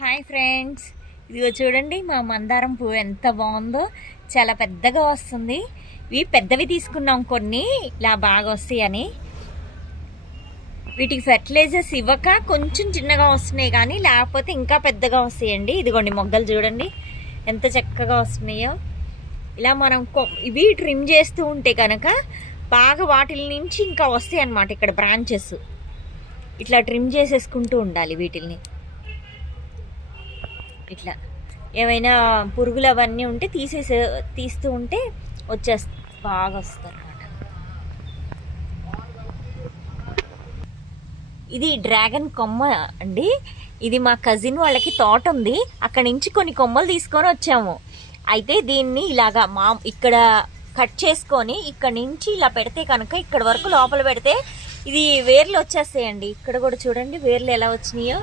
Hi friends, ఇదిగో చూడండి మా మందారం పువ్వు ఎంత బాగుందో. చాలా పెద్దగా వస్తుంది. ఇవి పెద్దవి తీసుకున్నాం కొన్ని, ఇలా బాగా వస్తాయని. వీటికి ఫెర్టిలైజర్స్ ఇవ్వక కొంచెం చిన్నగా వస్తున్నాయి, కానీ లేకపోతే ఇంకా పెద్దగా వస్తాయండి. ఇదిగోండి మొగ్గలు చూడండి ఎంత చక్కగా వస్తున్నాయో. ఇలా మనం ఇవి ట్రిమ్ చేస్తూ ఉంటే కనుక బాగా వాటి నుంచి ఇంకా వస్తాయి అన్నమాట. ఇక్కడ బ్రాంచెస్ ఇట్లా ట్రిమ్ చేసేసుకుంటూ ఉండాలి వీటిల్ని. ఇట్లా ఏమైనా పురుగులు అవన్నీ ఉంటే తీస్తూ ఉంటే బాగా వస్తుంది అన్నమాట. ఇది డ్రాగన్ కొమ్మ అండి. ఇది మా కజిన్ వాళ్ళకి తోట ఉంది, అక్కడి నుంచి కొన్ని కొమ్మలు తీసుకొని వచ్చాము. అయితే దీన్ని ఇలాగా ఇక్కడ కట్ చేసుకొని ఇక్కడ నుంచి ఇలా పెడితే కనుక ఇక్కడ వరకు లోపల పెడితే ఇది వేర్లు వచ్చేస్తాయండి. ఇక్కడ కూడా చూడండి వేర్లు ఎలా వచ్చినాయో.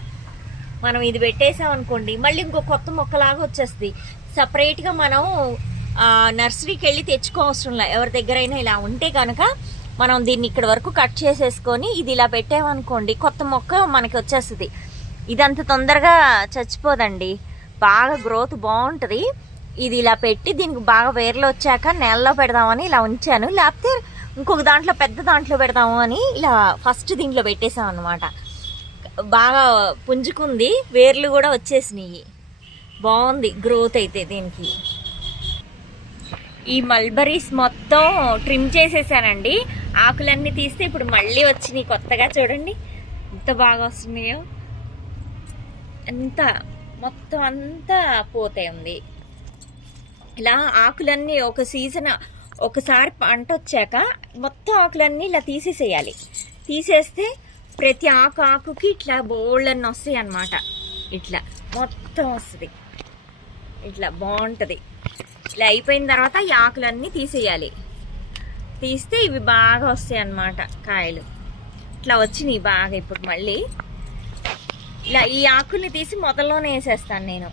మనం ఇది పెట్టేసాం అనుకోండి, మళ్ళీ ఇంకో కొత్త మొక్కలాగా వచ్చేస్తుంది. సపరేట్గా మనం నర్సరీకి వెళ్ళి తెచ్చుకోవసరం లేదు. ఎవరి దగ్గరైనా ఇలా ఉంటే కనుక మనం దీన్ని ఇక్కడ వరకు కట్ చేసేసుకొని ఇది ఇలా పెట్టామనుకోండి, కొత్త మొక్క మనకి వచ్చేస్తుంది. ఇది అంత తొందరగా చచ్చిపోదండి, బాగా గ్రోత్ బాగుంటుంది. ఇది ఇలా పెట్టి దీనికి బాగా వేర్లు వచ్చాక నేలలో పెడదామని ఇలా ఉంచాను. లేకపోతే ఇంకొక దాంట్లో పెద్ద దాంట్లో పెడదాము అని ఇలా ఫస్ట్ దీంట్లో పెట్టేసాం అనమాట. బాగా పుంజుకుంది, వేర్లు కూడా వచ్చేసినాయి. బాగుంది గ్రోత్ అయితే దీనికి. ఈ మల్బరీస్ మొత్తం ట్రిమ్ చేసేసానండి. ఆకులన్నీ తీస్తే ఇప్పుడు మళ్ళీ వచ్చినాయి కొత్తగా. చూడండి ఎంత బాగా వస్తున్నాయో. మొత్తం అంతా పోతే ఉంది. ఇలా ఆకులన్నీ ఒక సీజన్ ఒకసారి పంట వచ్చాక మొత్తం ఆకులన్నీ ఇలా తీసేసేయాలి. తీసేస్తే ప్రతి ఆకుకి ఇట్లా బోళ్ళన్నీ వస్తాయి అన్నమాట. ఇట్లా మొత్తం వస్తుంది, ఇట్లా బాగుంటుంది. ఇలా అయిపోయిన తర్వాత ఈ ఆకులన్నీ తీసేయాలి. తీస్తే ఇవి బాగా వస్తాయి అన్నమాట కాయలు. ఇట్లా వచ్చినాయి బాగా. ఇప్పుడు మళ్ళీ ఇలా ఈ ఆకుల్ని తీసి మొదల్లోనే వేసేస్తాను నేను.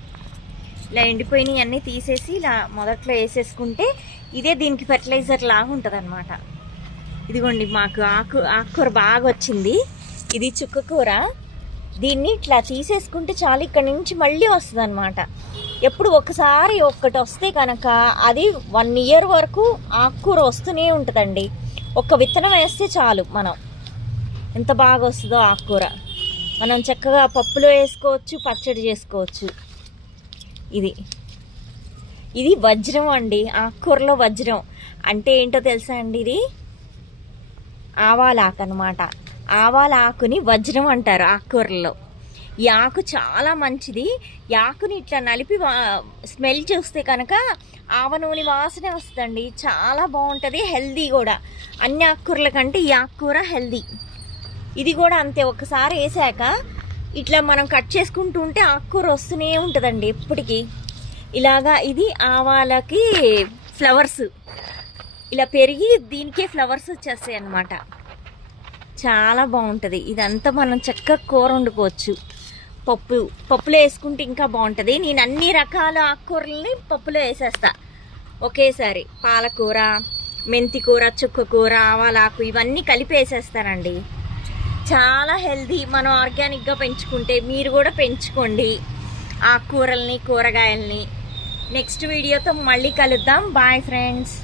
ఇలా ఎండిపోయినవి అన్నీ తీసేసి ఇలా మొదట్లో వేసేసుకుంటే ఇదే దీనికి ఫెర్టిలైజర్ లాగా ఉంటుంది అన్నమాట. ఇదిగోండి మాకు ఆకుకూర బాగా వచ్చింది. ఇది చుక్క కూర. దీన్ని ఇట్లా తీసేసుకుంటే చాలు, ఇక్కడ నుంచి మళ్ళీ వస్తుంది అనమాట. ఎప్పుడు ఒకసారి ఒక్కటి వస్తే కనుక అది 1 year వరకు ఆకుకూర వస్తూనే ఉంటుందండి. ఒక్క విత్తనం వేస్తే చాలు. మనం ఎంత బాగా వస్తుందో ఆకుకూర. మనం చక్కగా పప్పులో వేసుకోవచ్చు, పచ్చడి చేసుకోవచ్చు. ఇది వజ్రం అండి, ఆకుకూరలో వజ్రం. అంటే ఏంటో తెలుసా అండి? ఇది ఆవాలాకు అనమాట. ఆవాల ఆకుని వజ్రం అంటారు ఆకుకూరల్లో. ఈ ఆకు చాలా మంచిది. ఈ ఆకుని ఇట్లా నలిపి స్మెల్ చూస్తే కనుక ఆవ నూనె వాసనే వస్తుందండి. చాలా బాగుంటుంది, హెల్దీ కూడా. అన్ని ఆకుకూరల కంటే ఈ ఆకుకూర హెల్దీ. ఇది కూడా అంతే. ఒకసారి వేసాక ఇట్లా మనం కట్ చేసుకుంటూ ఉంటే ఆకుకూర వస్తూనే ఉంటుందండి ఎప్పటికీ. ఇలాగా ఇది ఆవాలకి ఫ్లవర్స్ ఇలా పెరిగి దీనికే ఫ్లవర్స్ వచ్చేస్తాయి అన్నమాట. చాలా బాగుంటుంది. ఇదంతా మనం చక్కగా కూర వండుకోవచ్చు. పప్పులో వేసుకుంటే ఇంకా బాగుంటుంది. నేను అన్ని రకాల ఆకుకూరలని పప్పులో వేసేస్తా ఒకేసారి. పాలకూర, మెంతికూర, చుక్కకూర, ఆవాలాకు ఇవన్నీ కలిపి వేసేస్తానండి. చాలా హెల్దీ. మనం ఆర్గానిక్గా పెంచుకుంటే మీరు కూడా పెంచుకోండి ఆకుకూరల్ని, కూరగాయల్ని. నెక్స్ట్ వీడియోతో మళ్ళీ కలుద్దాం. Bye friends.